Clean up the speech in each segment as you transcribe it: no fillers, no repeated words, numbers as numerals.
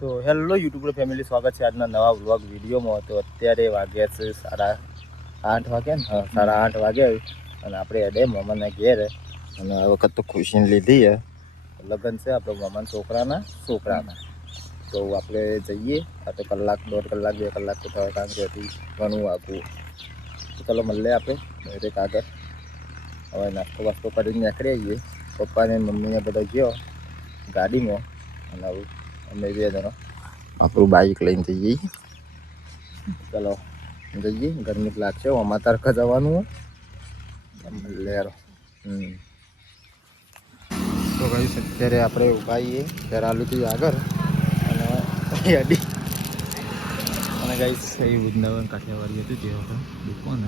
તો hello YouTuber family, સ્વાગત છે આજના નવા વ્લોગ વિડીયોમાં. તો અત્યારે વાગ્યા છે 8:30 વાગ્યા ને, 8:30 વાગ્યા. અને આપણે અડે મમ્માના ઘેર, અને આ વખત તો ખુશીને લીધી છે. લગ્ન છે આપણે મમ્માના છોકરાના. તો આપણે જઈએ. આ તો કલાક, 1.5 કલાક, 2 કલાક તો થવા, કારણ કે હજી ઘણું આગું. તો ચાલો મળીએ આપણે ડાયરેક્ટ આગળ. હવે નાસ્તો વાસ્તો કરીને નીકળી આવીએ. પપ્પાને મમ્મીને બધા ગયો ગાડીમાં, અને હવે અમે 2 જણા આપણું બાઈક લઈને જઈએ. ચલો જઈએ. ગરમી લાગશે, અમારે તારખા જવાનું હોય લેરો. તો ભાઈ અત્યારે આપણે ઊભા છીએ ફેરાલુથી આગળ, અને અડી અને ગાઈ વૃંદાવન કાઠિયાવાડી હતી તે વખત દુકાન.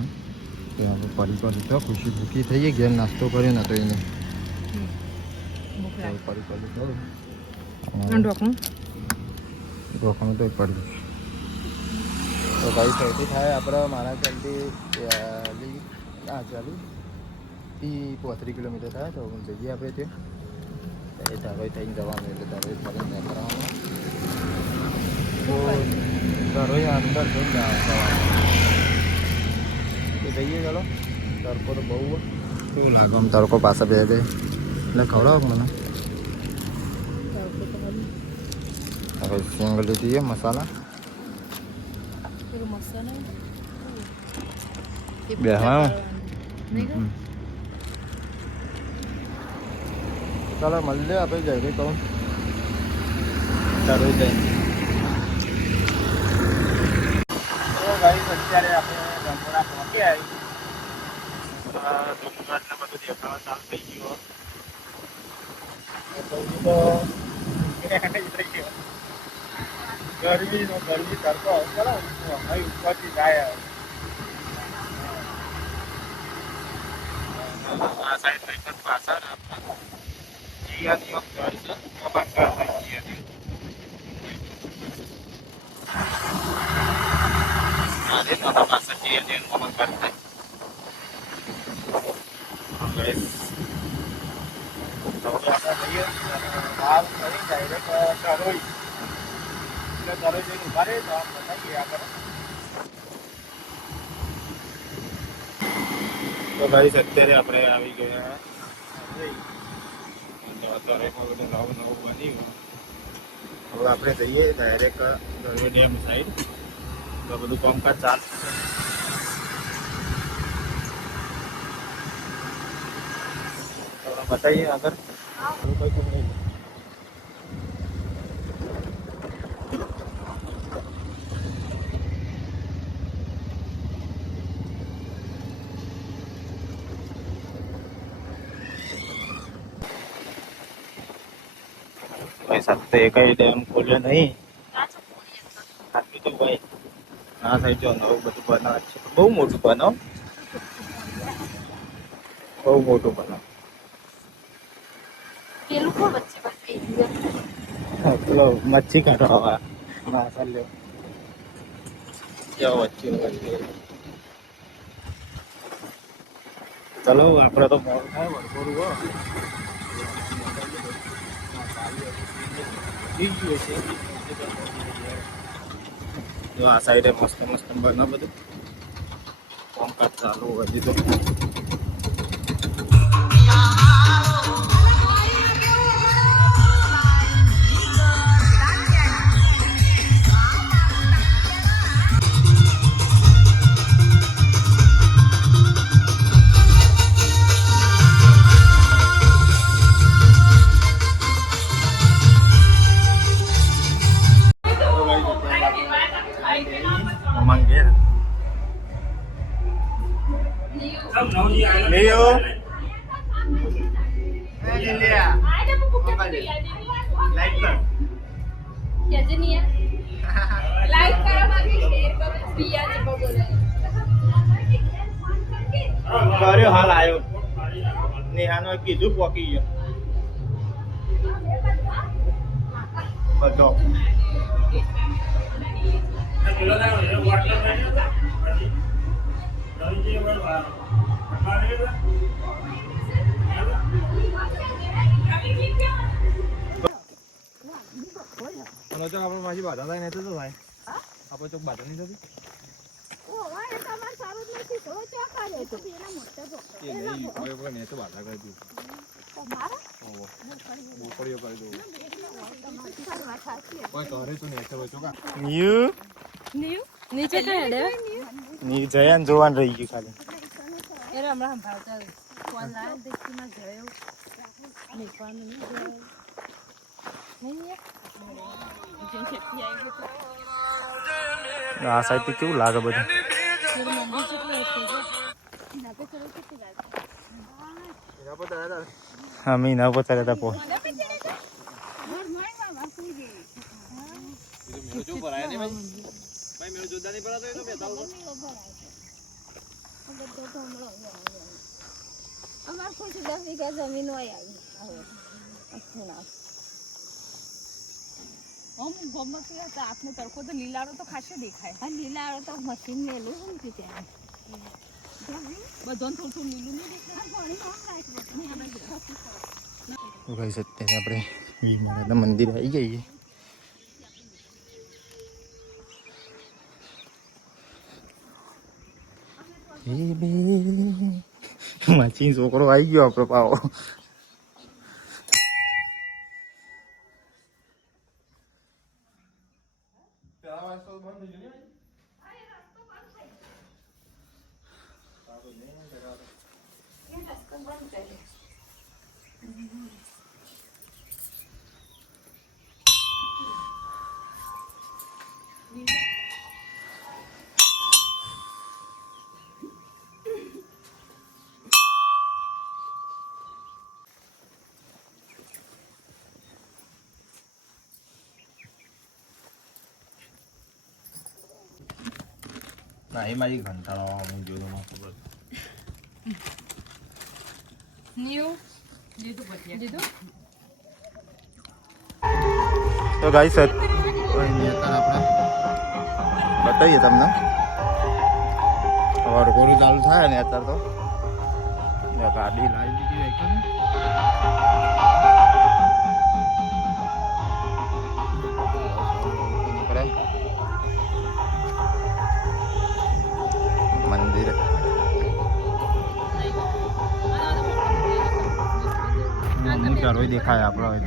તો આપણે પરિવાર લીધો, ખુશી ભૂખી થઈએ. ઘેર નાસ્તો કર્યો નતો એને પરિવાર લીધો. ઢોકણું તો પડ્યું. તો ભાઈ સૌથી થાય આપણે મારા ખ્યાલથી 35 કિલોમીટર થાય. તો જઈએ આપણે ત્યાં ધારોઈ થઈને જવાનું, એટલે ધારોઈ ફરીને નીકળવાનું. તો ધારોઈ અંદર જઈને જવાનું. તો જઈએ ચાલો. તડકો તો બહુ શું લાગે આમ તડકો પાછા બે દે એટલે ખવડાવો મને. હવે સિંગ લીધી મસાલા બેહવા. ચાલો મળીએ આપણે જઈએ કહું ચાલો જઈએ. અત્યારે આપણે ગંગોડા પહોંચી આવી. ડુંગરાટને બધું દેખાવા ચાલુ થઈ ગયું. ગરમી કરતો ચલો ઉપરથી જાય. આ સાઈડ પાછળ જીયાની ઘર છે. પાછળ જીયાની ઘર છે. આપણે જઈએ બાર કરી ડાયરેક્ટ તરોઈ. એટલે તરોઈ જઈને ઉભા રહે તો આમ બતાવીએ આગળ. તો ભાઈ અત્યારે આપણે આવી ગયા. અત્યારે બધું નવું બન્યું. હવે આપણે જઈએ ડાયરેક્ટ ધરોઈ ડેમ સાઈડ. તો બધું કામકાજ ચાલુ છે. बताइए अगर सकते कई डैम खोले नहीं आटली तो भाई आ साइड जो नવું બધું બનાવે છે. બહુ મોટું બનાવ, બહુ મોટું બનાવ. પેલો મચ્છી કાઢવા ના ચાલ્યો જાઓ વચ્ચે. ચલો આપણે તો મોડું થાય વરઘોડું જો આ સાઈડે મસ્ત મસ્ત બને બધું કામકાજ ચાલુ હજી તો. Leo लाइक कर क्या जनी है लाइक करो बाकी शेयर करो पिया जी बोले કર્યો હાલ આવ્યો. નેહાનો કીધું પોકી ગયો બધો. અને ચોક આપણે પાછી બાધા થાય નહીં તો થાય આપણે ચોક બાધા નહીં થતી એ નહીં કોઈ ને તો બાધા કરી દઉં બોકડીઓ કરી દઉં કોઈ કરે તો નહીં હોય ચોકા નીચે કાઢે ની જયાન જોવાનું રહી ગયું ખાલી એ હમણાં ભાવતા ફોન લાવ દેખીમાં ગયો નીકળવાનું નહીં આ સાઈડ થી કેવું લાગે બધું અમે ના પહોંચ્યા હતા પો અમાર કોઈ 10 વીઘા જમીન હોય આવી ગમત આપનો તડકો તો લીલાડો તો ખાસો દેખાય હા લીલાડો તો મશીન મેલું શું ત્યાં બધું થોડું લીલું નહીં દેખાય ગાઈસ અત્યારે આપણે વીરમાતાના મંદિર આવી જઈએ માછી છોકરો આવી ગયો આપણો પાવો ના એમાં જ ઘંટાળો હું જોયું ખબર તો ગાઈસ આપણે બતાવીએ તમને સવારે કોરું ચાલુ થાય ને અત્યારે તો ગાડી લાવી દીધી મંદિર મોટા રોય દેખાય આપણા હોય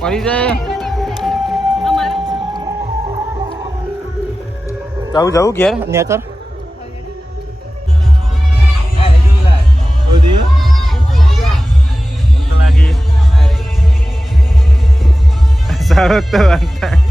પડી જાય જવું ઘેર નેતર લાગી સારું તો વાંધા